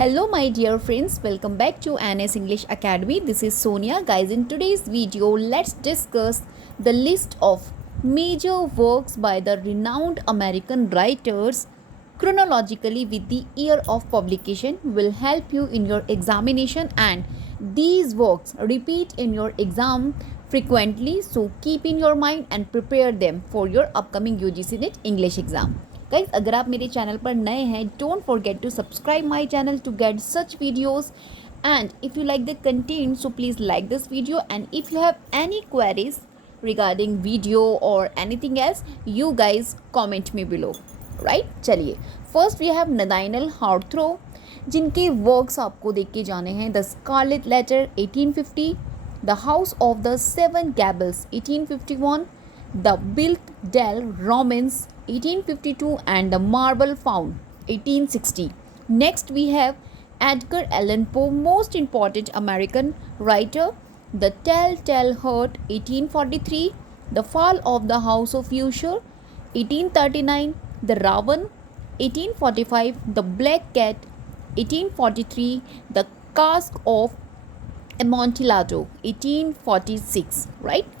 Hello my dear friends, welcome back to NS English Academy. This is Sonia. Guys, in today's video, let's discuss the list of major works by the renowned American writers chronologically with the year of publication will help you in your examination, and these works repeat in your exam frequently, so keep in your mind and prepare them for your upcoming UGC NET English exam. Guys अगर आप मेरे channel पर नए हैं, don't forget to subscribe my channel to get such videos, and if you like the content so please like this video, and if you have any queries regarding video और anything else you guys comment me below. Right, चलिए first we have Nathaniel हार्थ्रो, जिनके works आपको देख के जाने हैं. The scarlet letter 1850, the house of the seven gables 1851, the Biltdale Romance 1852, and the Marble Found 1860. Next we have Edgar Allan Poe, most important American writer. The Telltale Heart 1843, The Fall of the House of Usher 1839, The Raven 1845, The Black Cat 1843, The Cask of Amontillado 1846. Right,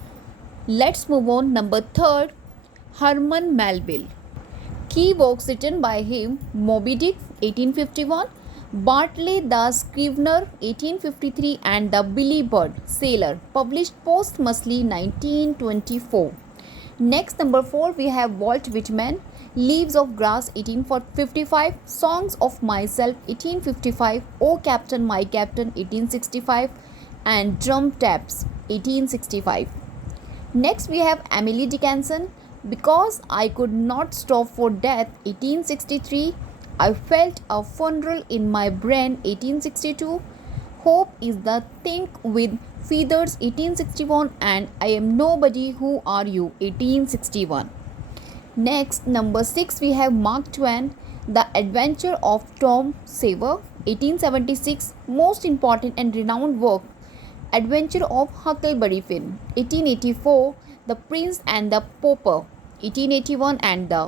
let's move on. Number third, Herman Melville. Key works written by him: Moby Dick 1851, Bartley the Scrivener 1853, and The Billy Bird Sailor, published posthumously 1924. Next, number 4, we have Walt Whitman. Leaves of Grass 1855, Songs of Myself 1855, Oh Captain, My Captain 1865, and Drum Taps 1865. Next we have Emily Dickinson. Because I Could Not Stop for Death 1863, I Felt a Funeral in My Brain 1862, Hope is the Thing with Feathers 1861, and I Am Nobody, Who Are You 1861. Next, number 6, we have Mark Twain. The Adventure of Tom Sawyer 1876, most important and renowned work. Adventure of Huckleberry Finn 1884, The Prince and the Pauper 1881, and The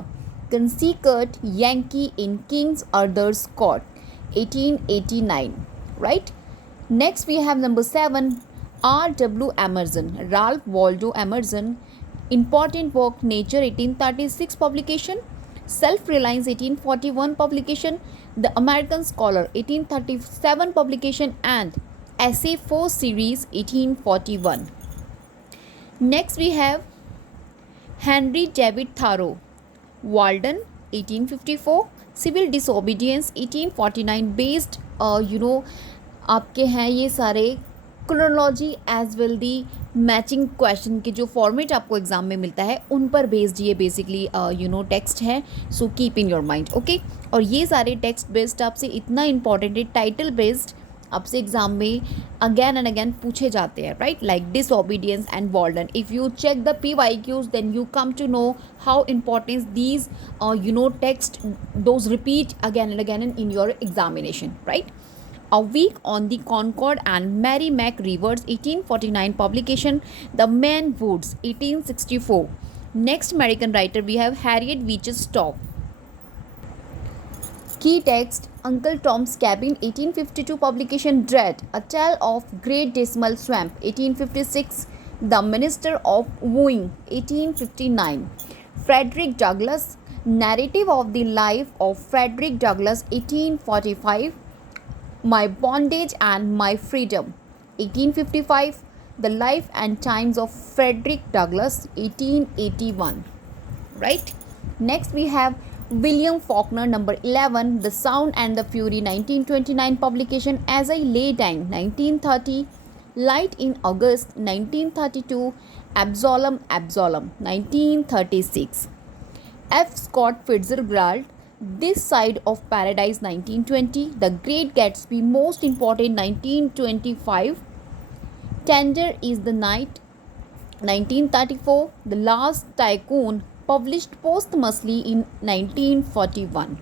Conceited Yankee in King Arthur's Court 1889. Right, next we have number 7, R.W. Emerson. Ralph Waldo Emerson, important work. Nature 1836 publication, Self-Reliance 1841 publication, The American Scholar 1837 publication, and Essay 4 series 1841. Next we have Henry David Thoreau. Walden 1854, Civil Disobedience 1849, based आपके हैं ये सारे chronology as well दी matching question के जो format आपको exam में मिलता है उन पर बेस्ड ये बेसिकली टेक्स्ट है. So keep in your mind. Okay, और ये सारे टेक्स्ट बेस्ड आपसे इतना इंपॉर्टेंट है, टाइटल बेस्ड आपसे एग्जाम में अगेन एंड अगेन पूछे जाते हैं. Right, like disobedience and Walden. If you check the PYQs then you come to know how importance these text those repeat again and again in your examination. Right, A Week on the Concord and Merrimack Rivers 1849 publication, The Man Woods 1864. Next American writer we have Harriet Beecher Stowe. Key text: Uncle Tom's Cabin 1852 publication, Dread, A Tale of Great Dismal Swamp 1856, The Minister of Wooing 1859, Frederick Douglass, Narrative of the Life of Frederick Douglass 1845, My Bondage and My Freedom 1855, The Life and Times of Frederick Douglass 1881. Right, next we have William Faulkner. Number 11, The Sound and the Fury 1929 publication, As I Lay Dying 1930, Light in August 1932, Absalom 1936. F. Scott Fitzgerald, This Side of Paradise 1920, The Great Gatsby, most important 1925, Tender is the Night 1934, The Last Tycoon, published posthumously in 1941.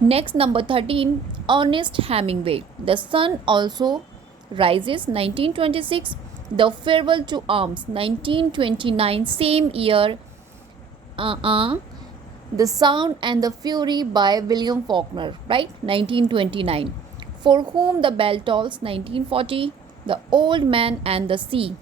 Next, number 13, Ernest Hemingway. The Sun Also Rises 1926, The Farewell to Arms 1929, same year The Sound and the Fury by William Faulkner, right? 1929. For Whom the Bell Tolls, 1940. The Old Man and the Sea,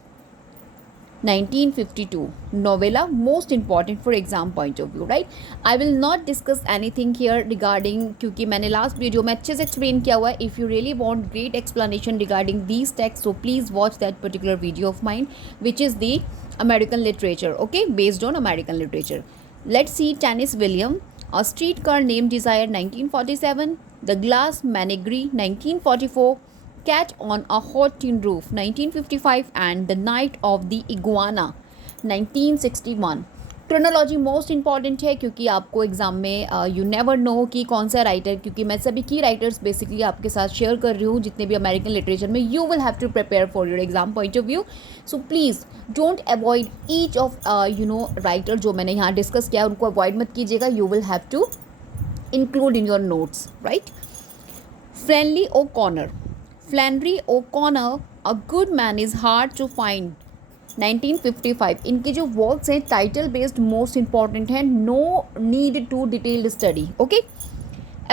1952. Novella, most important for exam point of view, right? I will not discuss anything here regarding, क्योंकि मैंने last video में अच्छे से explain किया हुआ है. If you really want great explanation regarding these texts, so please watch that particular video of mine, which is the American literature, okay, based on American literature. Let's see Tennessee Williams, A Streetcar Named Desire, 1947. The Glass Menagerie, 1944. Cat on a Hot Tin Roof, 1955. And The Night of the Iguana, 1961. Chronology most important है क्योंकि आपको exam में you never know कि कौन सा writer, क्योंकि मैं सभी की राइटर्स बेसिकली आपके साथ शेयर कर रही हूँ जितने भी अमेरिकन लिटरेचर में. You will have to prepare for your exam point of view. So please don't avoid each of writer जो मैंने यहाँ डिस्कस किया उनको अवॉइड मत कीजिएगा. You will have to include in your notes, right. Flannery O'Connor, Flannery O'Connor, a good man is hard to find, 1955. इनके जो works हैं टाइटल बेस्ड मोस्ट इंपॉर्टेंट है. No need to detailed study, okay.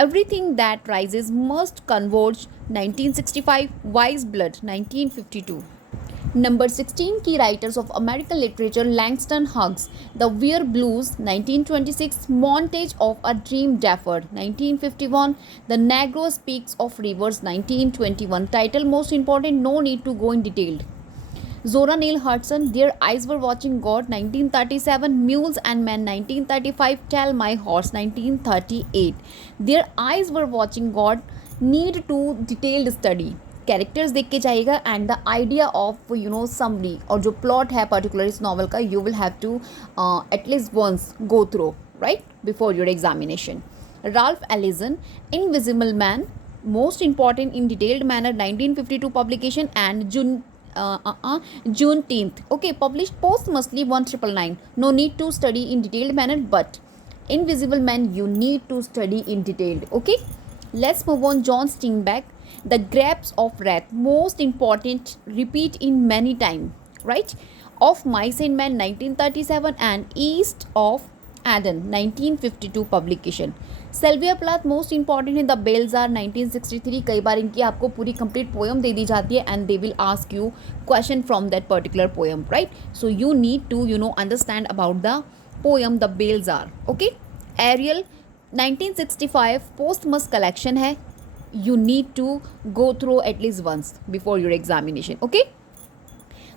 Everything that rises must converge, 1965. Wise blood, 1952. Number 16 key writers of American literature: Langston Hughes, The Weir Blues, 1926. Montage of a Dream Deferred, 1951. The Negro Speaks of Rivers, 1921. Title most important, no need to go in detailed. Zora Neale Hurston, Their Eyes Were Watching God, 1937. Mules and Men, 1935. Tell My Horse, 1938. Their Eyes Were Watching God need to detailed study. Characters देख के जाइएगा and the idea of summary और जो plot है particular इस novel का you will have to at least once go through, right, before your examination. Ralph Ellison, Invisible Man, most important in detailed manner, 1952 publication. And Juneteenth, okay, published posthumously, 1999. No need to study in detailed manner, but Invisible Man you need to study in detailed, okay. Let's move on. John Steinbeck, The Grapes of Wrath, most important, repeat in many time, right. Of Mice and Men, 1937. And East of Eden, 1952 publication. Sylvia Plath, most important in The Bells Are, 1963. कई बार इनकी आपको पूरी complete poem दे दी जाती है and they will ask you question from that particular poem, right. So you need to understand about the poem The Bells Are, okay. Ariel, 1965 posthumous collection है. You need to go through at least once before your examination, okay.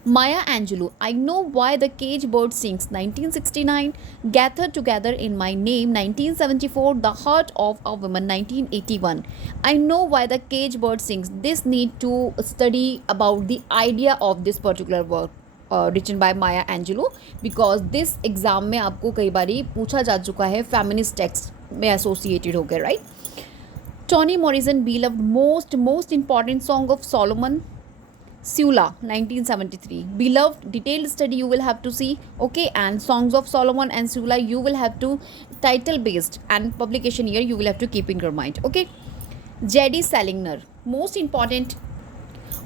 Maya Angelou, I Know Why the Cage Bird Sings, 1969. Gathered Together in My Name, 1974. The Heart of a Woman, 1981. I Know Why the Cage Bird Sings. This need to study about the idea of this particular work written by Maya Angelou, because this exam में आपको कई बारी पूछा जा चुका है, feminist text में associated हो गया, right. Toni Morrison, Beloved, most important Song of Solomon, Sula, 1973. Beloved, detailed study you will have to see, okay. And Songs of Solomon and Sula you will have to title based and publication year you will have to keep in your mind, okay. J.D. Salinger, most important.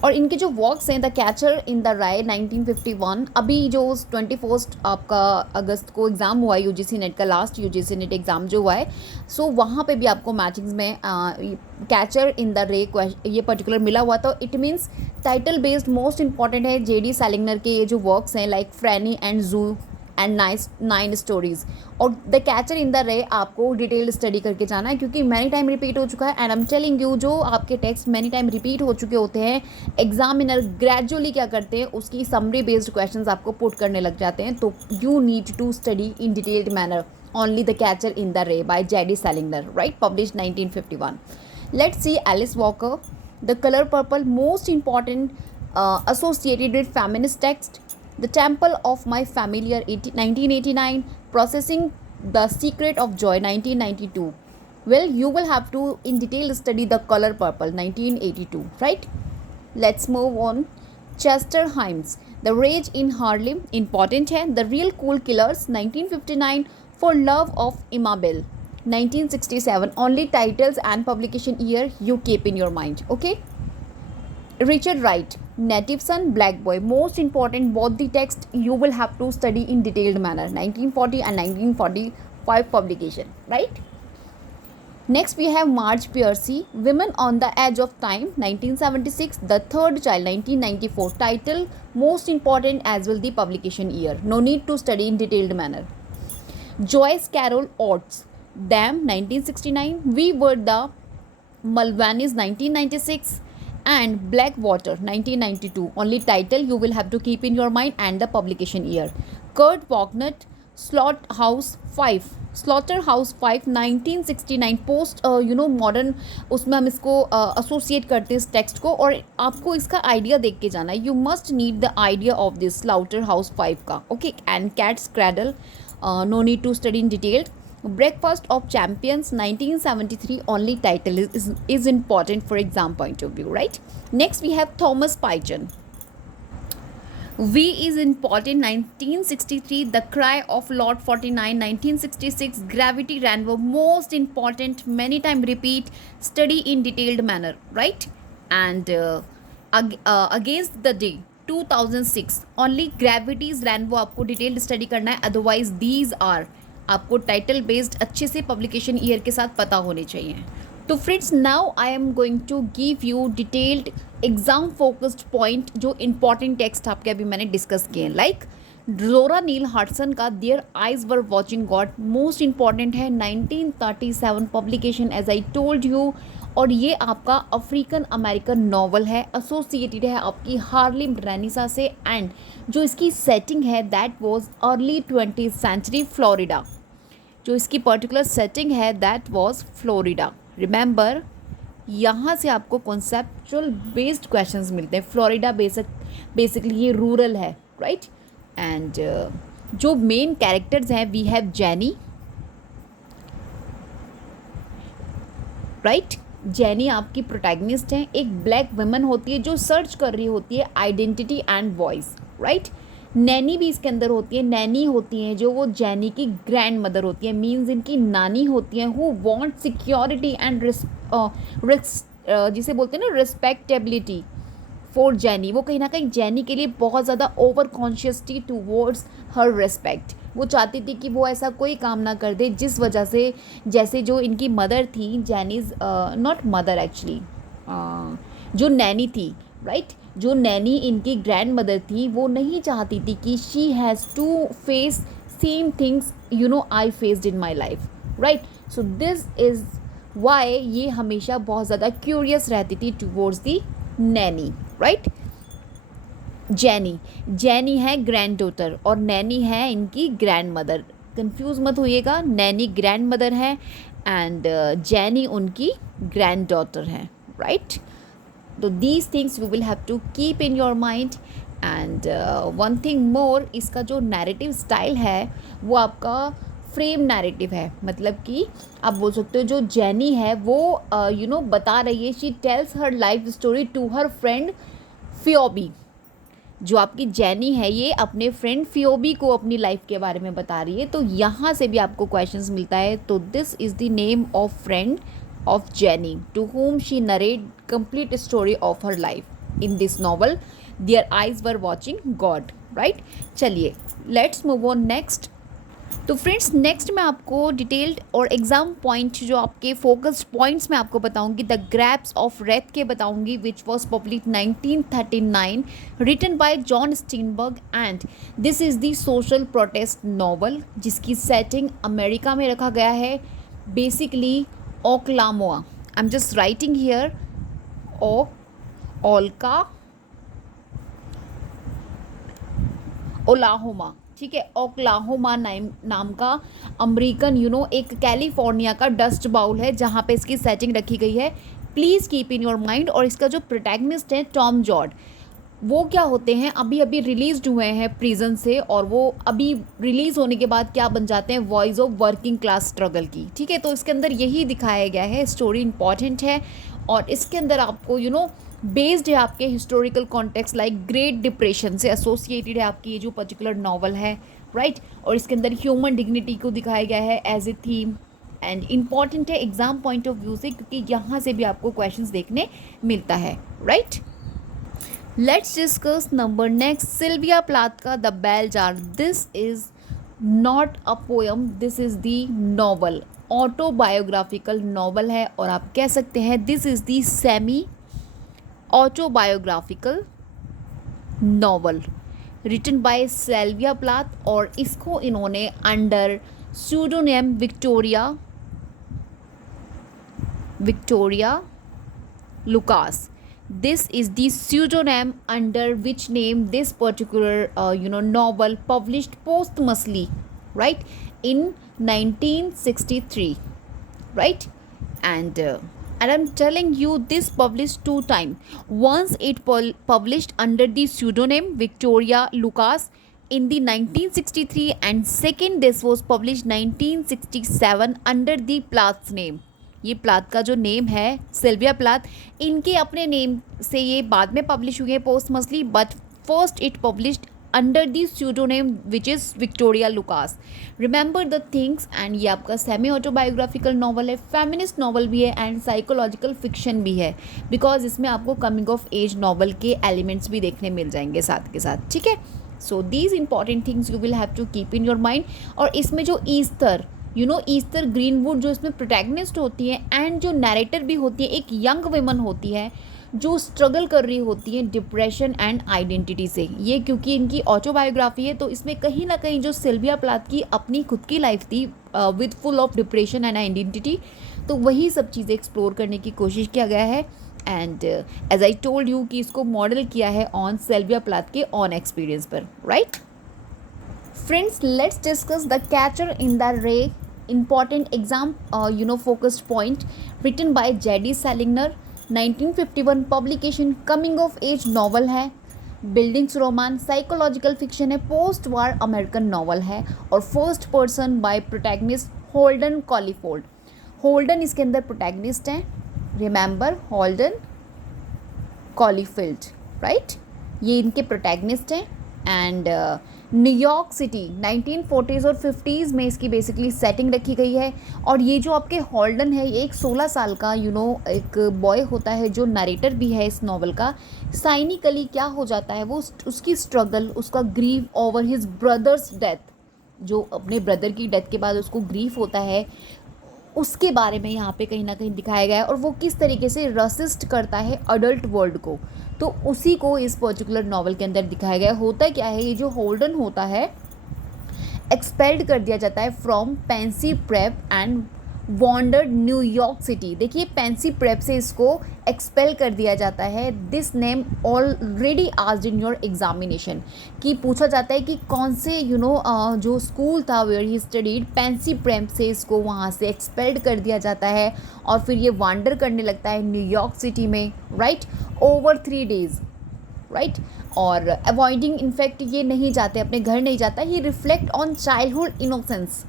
और इनके जो works हैं the catcher in the राय, 1951. अभी जो 21 आपका अगस्त को exam हुआ है यूजीसी नेट का, लास्ट यूजीसी नेट एग्ज़ाम जो हुआ है, सो वहाँ पे भी आपको मैचिंग्स में कैचर इन द रे ये पर्टिकुलर मिला हुआ. तो it means title based most important है. जेडी सैलिंगर के ये जो वर्क्स हैं लाइक फ्रैनी एंड जू एंड 9 स्टोरीज और द कैचर इन द रे आपको डिटेल्ड स्टडी करके जाना है, क्योंकि मैनी टाइम रिपीट हो चुका है. And I am telling you, जो आपके टेक्स्ट मैनी टाइम रिपीट हो चुके होते हैं, एग्जामिनर ग्रेजुअली क्या करते हैं उसकी समरी बेस्ड क्वेश्चंस आपको पुट करने लग जाते हैं. तो you need to study in detailed manner only the catcher in the rye by JD Salinger, right, published 1951. Let's see Alice Walker, the colour purple, most important associated with feminist text. The Temple of My Familiar, 1989. Processing the Secret of Joy, 1992. Well, you will have to in detail study The Color Purple, 1982, right. Let's move on. Chester Himes, The Rage in Harlem, important है. The Real Cool Killers, 1959. For Love of Imabel, 1967. Only titles and publication year you keep in your mind, okay. Richard Wright, Native Son, Black Boy, most important. Both the text you will have to study in detailed manner, 1940 and 5 publication, right? Next we have Marge Piercy, Women on the Edge of Time, 1976, The Third Child, 1994. Title, most important as well the publication year. No need to study in detailed manner. Joyce Carol Oates, Dam, 1969. We Were the Mulvanneys, 1996. And Blackwater, 1992. Only title you will have to keep in your mind and the publication year. Kurt Vonnegut, Slaughterhouse 5, 1969. Post modern उसमें हम इसको associate करते हैं इस text को, और आपको इसका आइडिया देख के जाना है. You must need the idea of this slaughterhouse 5 का. Okay. And cat's cradle, no need to study in detail. Breakfast of Champions, 1973. Only title is important for exam point of view, right? Next we have Thomas Pynchon, V is important, 1963. The Cry of Lot 49, 1966. Gravity Rainbow, most important, many time repeat, study in detailed manner, right? And Against the Day, 2006. Only Gravity's Rainbow आपको detailed study करना है, otherwise these are आपको title based अच्छे से publication year के साथ पता होने चाहिए. तो friends, now I am going to give you detailed exam focused point जो इंपॉर्टेंट टेक्स्ट आपके अभी मैंने डिस्कस किए हैं. लाइक ज़ोरा नील हडसन का their eyes were watching God, most important है, 1937 publication as I told you. और ये आपका अफ्रीकन अमेरिकन नॉवल है, एसोसिएटेड है आपकी हार्लेम रेनेसां से. एंड जो इसकी सेटिंग है that was early 20th century Florida. जो इसकी पर्टिकुलर सेटिंग है दैट वाज फ्लोरिडा. रिमेंबर, यहाँ से आपको कॉन्सेप्चुअल बेस्ड क्वेश्चंस मिलते हैं. फ्लोरिडा बेसिकली ये रूरल है, राइट? एंड जो मेन कैरेक्टर्स हैं, we have Janie, right? Janie आपकी प्रोटैगनिस्ट हैं. एक ब्लैक वुमन होती है जो सर्च कर रही होती है identity and voice, right? Naini भी इसके अंदर होती है. नैनी होती हैं जो वो जेनी की ग्रैंड मदर होती है, मीन्स इनकी नानी होती हैं, हु वांट सिक्योरिटी एंड जिसे बोलते हैं ना रिस्पेक्टेबिलिटी फॉर जेनी. वो कहीं ना कहीं जेनी के लिए बहुत ज़्यादा ओवर कॉन्शियस थी टूवर्ड्स हर रिस्पेक्ट. वो चाहती थी कि वो ऐसा कोई काम ना कर दे जिस वजह से, जैसे जो इनकी मदर थी, जेनीज नॉट मदर एक्चुअली, जो नैनी थी, राइट? जो नैनी इनकी ग्रैंड मदर थी, वो नहीं चाहती थी कि she has to face same things I faced in my life, right? So this is why ये हमेशा बहुत ज़्यादा क्यूरियस रहती थी towards the Nanny, right? Janie है ग्रैंड डॉटर और नैनी है इनकी ग्रैंड मदर. कंफ्यूज मत होइएगा, नैनी ग्रैंड मदर है एंड जेनी उनकी ग्रैंड डॉटर है, राइट? तो these things you will have to keep in your mind. And one thing मोर, इसका जो नैरेटिव स्टाइल है वो आपका फ्रेम नैरेटिव है. मतलब कि आप बोल सकते हो जो जेनी है वो बता रही है, she tells her life story to her friend Phoebe. जो आपकी जेनी है ये अपने फ्रेंड फियोबी को अपनी लाइफ के बारे में बता रही है. तो यहाँ से भी आपको क्वेश्चंस मिलता है. तो this is the name of friend of Jenny to whom she narrate complete story of her life in this novel. Their eyes were watching God, right? चलिए let's move on next. तो friends, next मैं आपको detailed और exam point जो आपके focused points मैं आपको बताऊंगी. द ग्रैप्स ऑफ रेथ के बताऊंगी, which was public 1939, written by John Steinberg. And this is the social protest novel जिसकी सेटिंग अमेरिका में रखा गया है, basically Oklahoma. I am just writing here Oklahoma, ठीक है? ओक्लाहोमा नाम का अमेरिकन एक कैलिफोर्निया का डस्ट बाउल है जहाँ पे इसकी सेटिंग रखी गई है. Please keep in your mind. और इसका जो प्रोटैगनिस्ट है टॉम जॉर्ड, वो क्या होते हैं, अभी अभी रिलीज़ हुए हैं प्रिजन से, और वो अभी रिलीज़ होने के बाद क्या बन जाते हैं, voice of working class struggle की, ठीक है? तो इसके अंदर यही दिखाया गया है. स्टोरी इंपॉर्टेंट है और इसके अंदर आपको बेस्ड है आपके historical context like great depression से एसोसिएटेड है आपकी ये जो पर्टिकुलर नॉवल है, राइट? और इसके अंदर ह्यूमन डिग्निटी को दिखाया गया है as a theme. And important है एग्जाम पॉइंट ऑफ व्यू से, क्योंकि यहाँ से भी आपको क्वेश्चंस देखने मिलता है, right? Let's discuss number next, Sylvia Plath का the bell jar. This is not a poem, this is the novel, autobiographical novel है, और आप कह सकते हैं this is the semi autobiographical novel written by Sylvia Plath, और इसको इन्होंने under pseudonym Victoria Lucas. This is the pseudonym under which name this particular novel published posthumously, right, in 1963, right? And I'm telling you, this published two times. Once it published under the pseudonym Victoria Lucas in the 1963, and second this was published 1967 under the Plath's name. ये Plath का जो name है Sylvia Plath, इनके अपने name से ये बाद में पब्लिश हुई है posthumously, but first it published under the pseudonym which is Victoria Lucas. Remember the things. And ये आपका सेमी ऑटोबायोग्राफिकल नॉवल है, फेमिनिस्ट नॉवल भी है, एंड साइकोलॉजिकल फिक्शन भी है, बिकॉज इसमें आपको कमिंग ऑफ एज नॉवल के एलिमेंट्स भी देखने मिल जाएंगे साथ के साथ. ठीक है, so these important things you will have to keep in your mind. और इसमें जो ईस्टर ईस्टर ग्रीनवुड जो इसमें प्रोटैगनिस्ट होती है, एंड जो नैरेटर भी होती है एक यंग वुमन होती है जो स्ट्रगल कर रही होती है डिप्रेशन एंड आइडेंटिटी से. ये क्योंकि इनकी ऑटोबायोग्राफी है, तो इसमें कहीं ना कहीं जो सिल्विया प्लाथ की अपनी खुद की लाइफ थी with full of depression and identity, तो वही सब चीज़ें एक्सप्लोर करने की कोशिश किया गया है. And as I told you कि इसको मॉडल किया है ऑन सिल्विया प्लाथ के ऑन एक्सपीरियंस पर, right. Friends, let's discuss the catcher in the rye, important exam focused point, written by J.D. Salinger, 1951 publication, coming of age novel है, bildungsroman, psychological fiction है, post war American novel है, और first person by protagonist Holden Caulfield. Holden इसके अंदर protagonist हैं, remember holding कॉलीफील्ड, right, ये इनके protagonist हैं. एंड न्यूयॉर्क सिटी 1940s और 50s में इसकी बेसिकली सेटिंग रखी गई है. और ये जो आपके हॉल्डन है, ये एक 16 साल का एक बॉय होता है जो नरेटर भी है इस नॉवल का. साइनिकली क्या हो जाता है, वो उसकी स्ट्रगल, उसका grieve over his brother's death, जो अपने ब्रदर की डेथ के बाद उसको ग्रीफ होता है, उसके बारे में यहाँ पे कहीं ना कहीं दिखाया गया है. और वो किस तरीके से रसिस्ट करता है अडल्ट वर्ल्ड को, तो उसी को इस पर्टिकुलर नॉवल के अंदर दिखाया गया है. होता क्या है, ये जो होल्डन होता है एक्सपेल्ड कर दिया जाता है from Pence prep and wandered New York city. देखिए, पेंसी प्रेप से इसको एक्सपेल कर दिया जाता है. This name already asked in your examination, कि पूछा जाता है कि कौन से जो स्कूल था where he studied, Pencey Prep से इसको वहाँ से एक्सपेल्ड कर दिया जाता है, और फिर ये वांडर करने लगता है न्यूयॉर्क सिटी में, राइट, ओवर 3 days, राइट. और अवॉइडिंग, इनफैक्ट ये नहीं जाते, अपने घर नहीं जाता. ही रिफ्लेक्ट ऑन चाइल्डहुड इनोसेंस,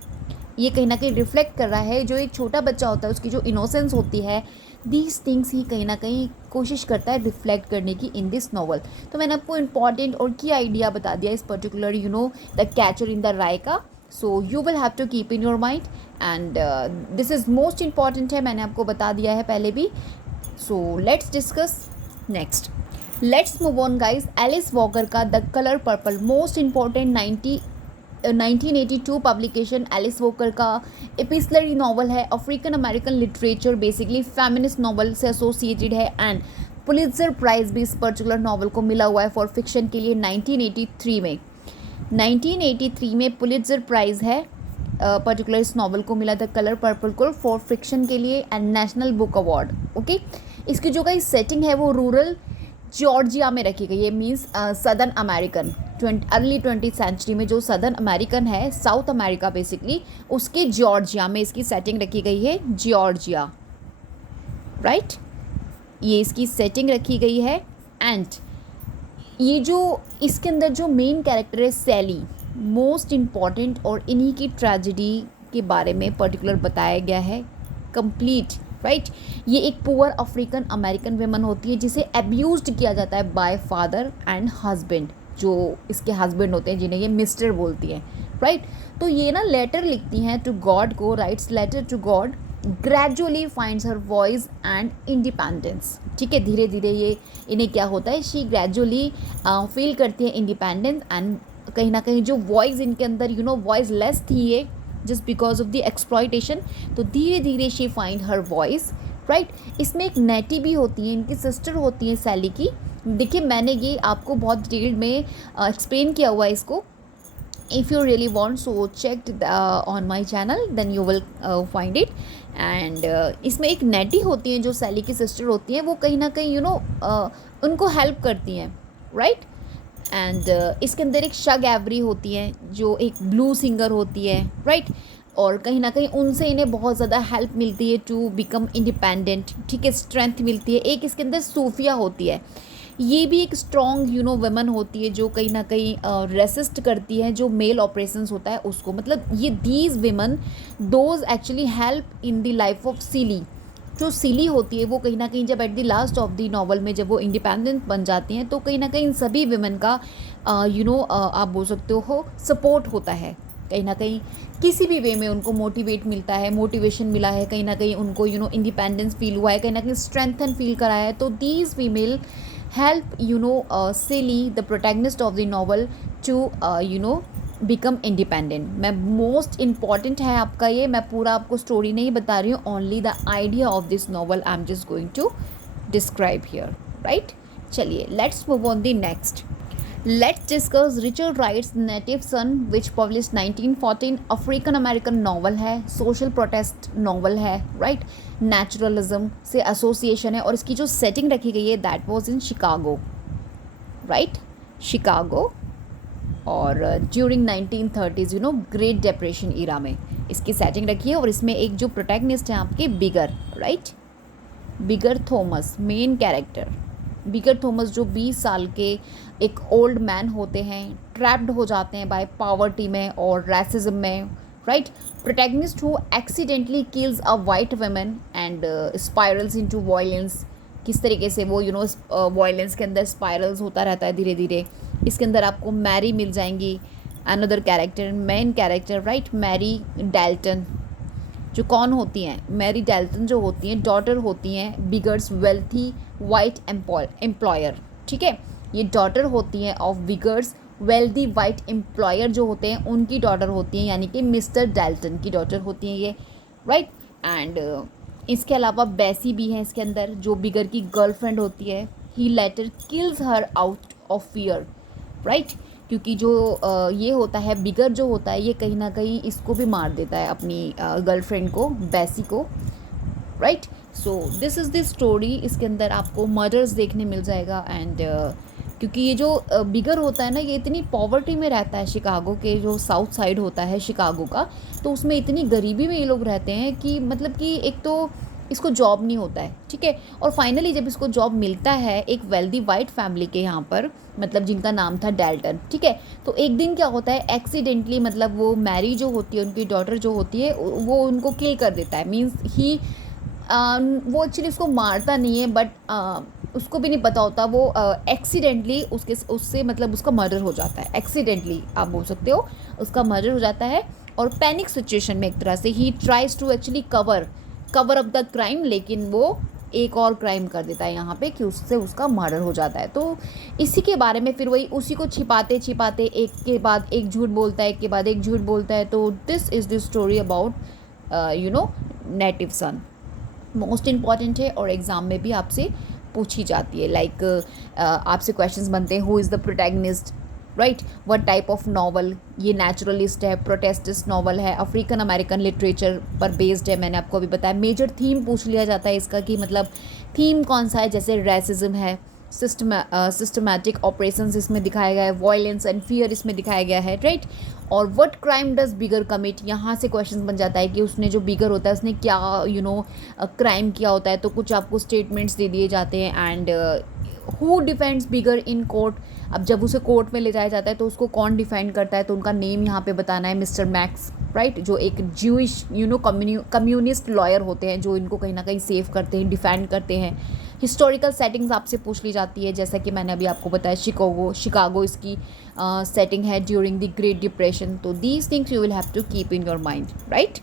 ये कहीं ना कहीं रिफ्लेक्ट कर रहा है जो एक छोटा बच्चा होता है उसकी जो इनोसेंस होती है. दीज थिंग्स ही कहीं ना कहीं कोशिश करता है रिफ्लेक्ट करने की इन दिस नॉवल. तो मैंने आपको इंपॉर्टेंट और की आइडिया बता दिया इस particular the catcher in the rye का. So you will have to keep in your mind, and this is most important है, मैंने आपको बता दिया है पहले भी. So let's discuss next. Let's move on guys. Alice Walker का the colour purple, most important 1982 publication. Alice Walker का एपिस्टलरी नॉवल है, African American literature, basically feminist novel से एसोसिएटेड है. एंड पुलित्जर प्राइज़ भी इस पर्टिकुलर नॉवल को मिला हुआ है फॉर फिक्शन के लिए 1983 में. 1983 में पुलित्जर प्राइज़ है पर्टिकुलर इस नॉवल को मिला, द कलर पर्पल को, फॉर फिक्शन के लिए, and national book award. Okay, इसकी जो कई सेटिंग है वो रूरल जॉर्जिया में रखी गई है, means southern American, early 20th century में जो सदर्न अमेरिकन है, साउथ अमेरिका बेसिकली, उसके जॉर्जिया में इसकी सेटिंग रखी गई है, जॉर्जिया, राइट. ये इसकी सेटिंग रखी गई है. एंड ये जो इसके अंदर जो मेन कैरेक्टर है सैली, मोस्ट इम्पॉर्टेंट, और इन्हीं की ट्रेजेडी के बारे में पर्टिकुलर बताया गया है कंप्लीट, राइट. ये एक पुअर अफ्रीकन अमेरिकन वेमन होती है जिसे अब्यूज्ड किया जाता है बाय फादर एंड हस्बैंड, जो इसके हस्बैंड होते हैं जिन्हें ये मिस्टर बोलती हैं, राइट. तो ये ना लेटर लिखती हैं टू गॉड को, writes letter to god, gradually finds her voice and independence. ठीक है, धीरे धीरे ये इन्हें क्या होता है, शी ग्रेजुअली फील करती है इंडिपेंडेंस एंड कहीं ना कहीं जो वॉइस इनके अंदर वॉइस लेस थी ये, just because of the exploitation, तो धीरे धीरे she find her voice, right. इसमें एक नेटी भी होती है, इनकी सिस्टर होती है सैली की। देखिए मैंने ये आपको बहुत डिटेल्ड में एक्सप्लेन किया हुआ है इसको। if you really want, so check on my channel, then you will find it। And इसमें एक नेटी होती हैं जो सैली की सिस्टर होती हैं, वो कहीं ना कहीं उनको हेल्प करती हैं, राइट। एंड इसके अंदर एक शग एवरी होती है जो एक ब्लू सिंगर होती है, राइट। और कहीं ना कहीं उनसे इन्हें बहुत ज़्यादा हेल्प मिलती है टू बिकम इंडिपेंडेंट, ठीक है, स्ट्रेंथ मिलती है। एक इसके अंदर सूफिया होती है, ये भी एक स्ट्रॉन्ग वुमन होती है जो कहीं ना कहीं रेसिस्ट करती है जो मेल ऑपरेशंस होता है उसको। मतलब ये these women those actually help in the life of Celie. जो सिली होती है वो कहीं ना कहीं जब at the last of the novel में जब वो इंडिपेंडेंट बन जाती हैं तो कहीं ना कहीं इन सभी विमेन का आप बोल सकते हो सपोर्ट होता है। कहीं ना कहीं किसी भी वे में उनको मोटिवेट मिलता है, मोटिवेशन मिला है, कहीं ना कहीं उनको इंडिपेंडेंस फील हुआ है, कहीं ना कहीं स्ट्रेंथन फील कराया है। तो these female help Sally, the protagonist of the novel, to become independent। मैं मोस्ट इम्पॉर्टेंट है आपका ये, मैं पूरा आपको स्टोरी नहीं बता रही हूँ, only the idea of this novel I am just going to describe here, right. चलिए let's move on the next. Let's discuss Richard Wright's Native Son, which published 1914, African American novel है, social protest novel है, right. Naturalism से association है और इसकी जो setting रखी गई है that was in Chicago, right, Chicago. और during 1930s great depression era में इसकी सेटिंग रखी है। और इसमें एक जो प्रोटैगनिस्ट है आपके बिगर, राइट, बिगर थॉमस मेन कैरेक्टर। बिगर थॉमस जो 20 साल के एक ओल्ड मैन होते हैं, ट्रैप्ड हो जाते हैं बाय पॉवर्टी में और रैसिज्म में, right. Protagonist who accidentally kills a white woman and spirals into violence. किस तरीके से वो वायलेंस के अंदर स्पाइरल्स होता रहता है धीरे धीरे। इसके अंदर आपको मैरी मिल जाएंगी, another character, main character, right, Mary Dalton. जो कौन होती हैं, मैरी डेल्टन जो होती हैं डॉटर होती हैं बिगर्स वेल्थी वाइट एम्प्लॉयर, ठीक है। ये डॉटर होती हैं of beggars wealthy white employer जो होते हैं उनकी डॉटर होती हैं, यानी कि मिस्टर डेल्टन की डॉटर होती हैं ये, राइट। एंड इसके अलावा बैसी भी हैं इसके अंदर जो बिगर की गर्लफ्रेंड होती है। He later kills her out of fear, right, क्योंकि जो ये होता है बिगर जो होता है ये कहीं ना कहीं इसको भी मार देता है अपनी गर्लफ्रेंड को, बैसी को, right. So this is the story. इसके अंदर आपको मर्डर्स देखने मिल जाएगा। एंड क्योंकि ये जो बिगर होता है ना ये इतनी पॉवर्टी में रहता है, शिकागो के जो साउथ साइड होता है शिकागो का, तो उसमें इतनी गरीबी में ये लोग रहते हैं कि मतलब कि एक तो इसको जॉब नहीं होता है, ठीक है। और फाइनली जब इसको जॉब मिलता है एक वेल्दी वाइट फैमिली के यहाँ पर, मतलब जिनका नाम था डेल्टन, ठीक है। तो एक दिन क्या होता है एक्सीडेंटली, मतलब वो मैरी जो होती है उनकी डॉटर जो होती है वो उनको किल कर देता है। मीन्स ही वो एक्चुअली उसको मारता नहीं है बट उसको भी नहीं पता होता, वो एक्सीडेंटली उससे मतलब उसका मर्डर हो जाता है, एक्सीडेंटली आप बोल सकते हो उसका मर्डर हो जाता है। और पैनिक सिचुएशन में एक तरह से ही tries to actually cover up the crime, लेकिन वो एक और क्राइम कर देता है यहाँ पे कि उससे उसका मर्डर हो जाता है। तो इसी के बारे में फिर वही उसी को छिपाते छिपाते एक के बाद एक झूठ बोलता है, एक के बाद एक झूठ बोलता है। तो this is the story about Native Son. Most important है और एग्ज़ाम में भी आपसे पूछी जाती है। लाइक आपसे क्वेश्चंस बनते हैं, who is the protagonist, right, what type of novel, ये नेचुरलिस्ट है, प्रोटेस्टिस्ट नॉवल है, अफ्रीकन अमेरिकन लिटरेचर पर बेस्ड है, मैंने आपको अभी बताया। मेजर थीम पूछ लिया जाता है इसका कि मतलब थीम कौन सा है, जैसे रेसिज्म है, सिस्टमैटिक ऑपरेशंस इसमें दिखाया गया है, वायलेंस एंड फियर इसमें दिखाया गया है, राइट। और what crime does bigger commit, यहाँ से क्वेश्चन बन जाता है कि उसने जो बिगर होता है उसने क्या क्राइम किया होता है। तो कुछ आपको स्टेटमेंट्स दे दिए जाते हैं। And who defends bigger in court, अब जब उसे कोर्ट में ले जाया जाता है तो उसको कौन डिफेंड करता है, तो उनका नेम यहाँ पे बताना है, मिस्टर मैक्स, राइट, जो एक ज्यूइश कम्युनिस्ट लॉयर होते हैं जो इनको कहीं ना कहीं सेव करते हैं, डिफेंड करते हैं। हिस्टोरिकल सेटिंग्स आपसे पूछ ली जाती है, जैसा कि मैंने अभी आपको बताया शिकागो इसकी सेटिंग है ड्यूरिंग द ग्रेट डिप्रेशन। तो these things you will have to keep in your mind, right.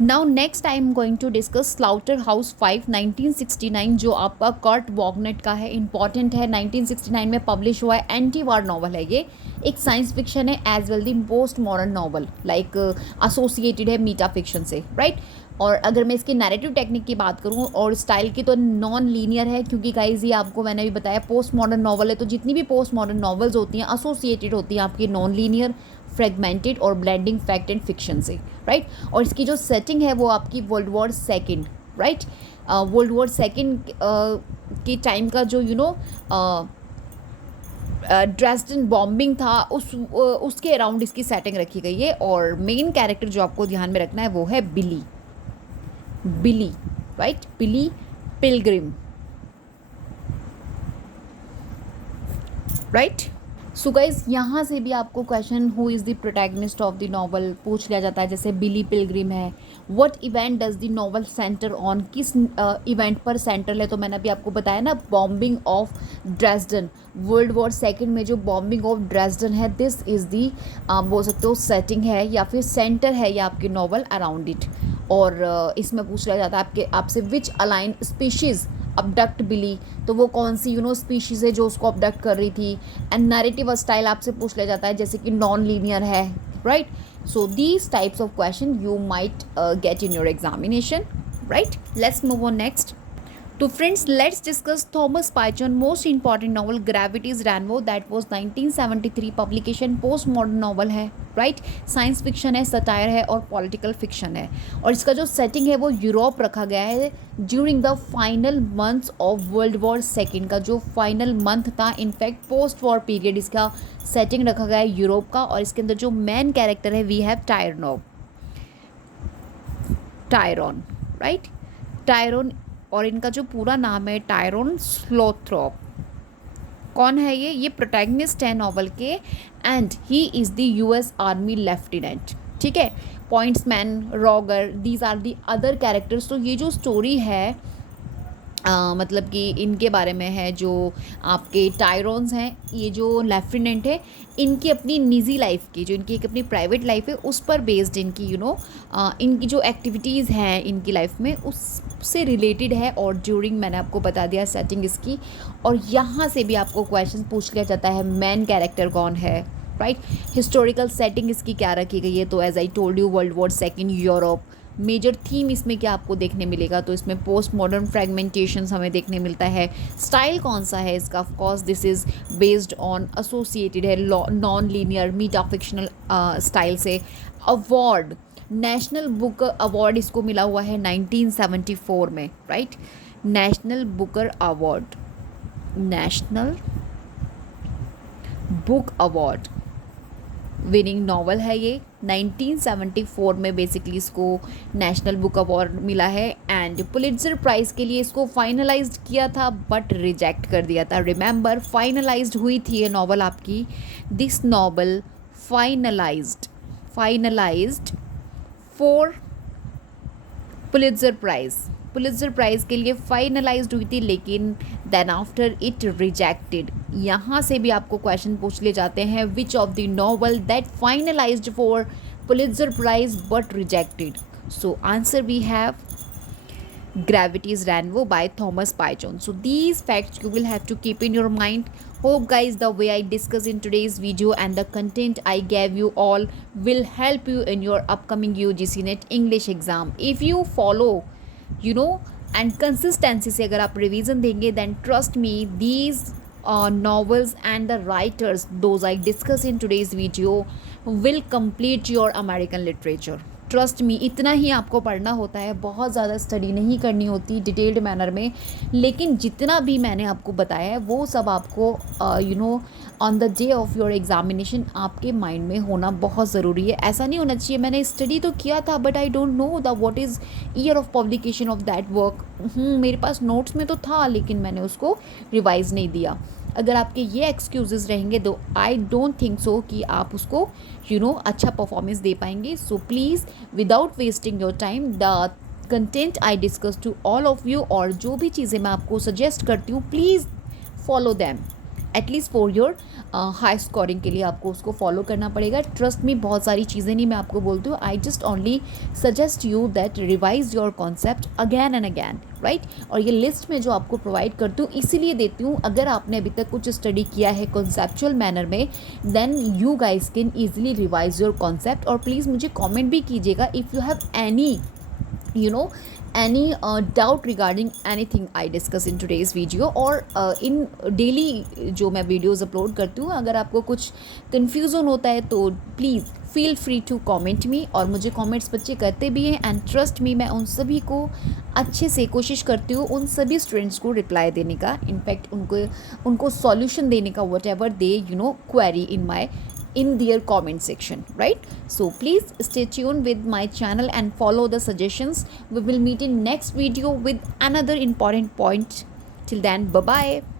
Now next I am going to discuss Slaughterhouse 5 1969, जो आपका कर्ट वॉगनेट का है, इंपॉर्टेंट है, 1969 में पब्लिश हुआ है, एंटी वार नॉवल है ये, एक साइंस फिक्शन है as well the post modern novel, like associated है मीटा फिक्शन से, राइट। और अगर मैं इसकी नैरेटिव टेक्निक की बात करूँ और स्टाइल की, तो नॉन लीनियर है, क्योंकि गाइज ये आपको मैंने भी बताया पोस्ट मॉडर्न नॉवल है, तो जितनी भी पोस्ट मॉडर्न नॉवल्स होती हैं एसोसिएटेड होती हैं आपकी नॉन लीनियर, फ्रेगमेंटेड और ब्लेंडिंग फैक्ट एंड फिक्शन से, राइट। और इसकी जो सेटिंग है वो आपकी world war second, right, world war second के टाइम का जो ड्रेसडन बॉम्बिंग था उसके अराउंड इसकी सेटिंग रखी गई है। और मेन कैरेक्टर जो आपको ध्यान में रखना है वो है बिली, बिली, राइट, बिली पिलग्रिम, राइट। सो गाइज यहाँ से भी आपको question who is the protagonist of the novel पूछ लिया जाता है, जैसे बिली पिलग्रिम है, what event does the novel centre on, किस इवेंट पर सेंटर है, तो मैंने अभी आपको बताया ना, bombing of Dresden, world war second में जो बॉम्बिंग ऑफ ड्रेसडन है, दिस इज़ दी बोल सकते हो सेटिंग है या फिर सेंटर है या आपकी नॉवल अराउंड इट। और इसमें पूछ लिया जाता है आपसे विच अलाइन स्पीशीज़ अबडक्ट बिली, तो वो कौन सी स्पीशीज़ है जो उसको अबडक्ट कर रही थी। एंड नैरेटिव स्टाइल आपसे पूछ लिया जाता है, जैसे कि नॉन लीनियर है, right. So these types of question you might get in your examination, right. Let's move on next. तो friends, let's discuss Thomas Python most important novel gravity's rainbow, that was 1973 publication, post modern novel है, right, science fiction है, satire है और political fiction है। और इसका जो setting है वो यूरोप रखा गया है during the final months of world war second का जो फाइनल मंथ था, इनफैक्ट पोस्ट वॉर पीरियड इसका सेटिंग रखा गया है यूरोप का। और इसके अंदर जो मेन कैरेक्टर है we have Tyrone, right, Tyrone, और इनका जो पूरा नाम है टायरॉन स्लोथ्रॉप। कौन है ये प्रोटैगनिस्ट है नॉवल के, and he is the US army lieutenant, ठीक है। Pointsman, Roger, these are the other characters. तो ये जो स्टोरी है मतलब कि इनके बारे में है, जो आपके टायरॉन्स हैं, ये जो लेफ्टिनेंट है, इनकी अपनी निजी लाइफ की, जो इनकी एक अपनी प्राइवेट लाइफ है उस पर बेस्ड इनकी इनकी जो एक्टिविटीज़ हैं इनकी लाइफ में उससे रिलेटेड है। और ड्यूरिंग मैंने आपको बता दिया सेटिंग इसकी। और यहाँ से भी आपको क्वेश्चन पूछ लिया जाता है मेन कैरेक्टर कौन है, राइट। हिस्टोरिकल सेटिंग इसकी क्या रखी गई है, तो as I told you world war second, Europe. Major theme इसमें क्या आपको देखने मिलेगा, तो इसमें पोस्ट मॉडर्न फ्रेगमेंटेशंस हमें देखने मिलता है। स्टाइल कौन सा है इसका, of course this is based on associated है नॉन लीनियर मीटा फिक्शनल स्टाइल से। अवार्ड, नेशनल बुक अवार्ड इसको मिला हुआ है 1974 में, right, national Booker award, national book award winning novel है ये। 1974 में बेसिकली इसको नेशनल बुक अवार्ड मिला है। एंड पुलिट्जर प्राइज़ के लिए इसको फाइनलाइज्ड किया था बट रिजेक्ट कर दिया था। रिमेंबर, फाइनलाइज्ड हुई थी ये नॉवल आपकी, this novel finalized for Pulitzer prize के लिए फाइनलाइज्ड हुई थी, लेकिन देन आफ्टर इट रिजेक्टेड। यहाँ से भी आपको क्वेश्चन पूछ ले जाते हैं, which of the novel that finalized for Pulitzer prize but rejected. So answer we have Gravity's Rainbow by Thomas Pynchon. So these facts you will have to keep in your mind. Hope guys the way I discussed in today's video and the content I gave you all will help you in your upcoming UGC NET English exam. If you follow and consistency से अगर आप revision देंगे, then trust me these novels and the writers those I discussed in today's video will complete your American literature. Trust me, इतना ही आपको पढ़ना होता है, बहुत ज़्यादा स्टडी नहीं करनी होती डिटेल्ड मैनर में, लेकिन जितना भी मैंने आपको बताया है वो सब आपको on the day of your examination आपके माइंड में होना बहुत ज़रूरी है। ऐसा नहीं होना चाहिए मैंने स्टडी तो किया था but I don't know the what is year of publication of that work. मेरे पास नोट्स में तो था लेकिन मैंने उसको रिवाइज़ नहीं दिया। अगर आपके ये एक्सक्यूज़ेस रहेंगे तो आई डोंट थिंक सो कि आप उसको अच्छा परफॉर्मेंस दे पाएंगे। So please without wasting your time the content I discuss to all of you, और जो भी चीज़ें मैं आपको सजेस्ट करती हूँ please follow them, at least for your high scoring के लिए आपको उसको फॉलो करना पड़ेगा. ट्रस्ट मी, बहुत सारी चीज़ें नहीं मैं आपको बोलती हूँ. I just only suggest you that revise your concept again and again, right. और ये लिस्ट में जो आपको प्रोवाइड करती हूँ इसीलिए देती हूँ, अगर आपने अभी तक कुछ स्टडी किया है कॉन्सेप्चुअल मैनर में, then you guys can easily revise your concept. और प्लीज़ मुझे कॉमेंट भी कीजिएगा if you have any any doubt regarding anything I discuss in today's video or in daily जो मैं videos upload करती हूँ. अगर आपको कुछ confusion होता है तो please feel free to comment me. और मुझे comments बच्चे करते भी हैं and trust me, मैं उन सभी को अच्छे से कोशिश करती हूँ उन सभी स्टूडेंट्स को रिप्लाई देने का, इनफैक्ट उनको सॉल्यूशन देने का, what ever they query in their comment section, right? So please stay tuned with my channel and follow the suggestions. We will meet in next video with another important point. Till then, bye bye.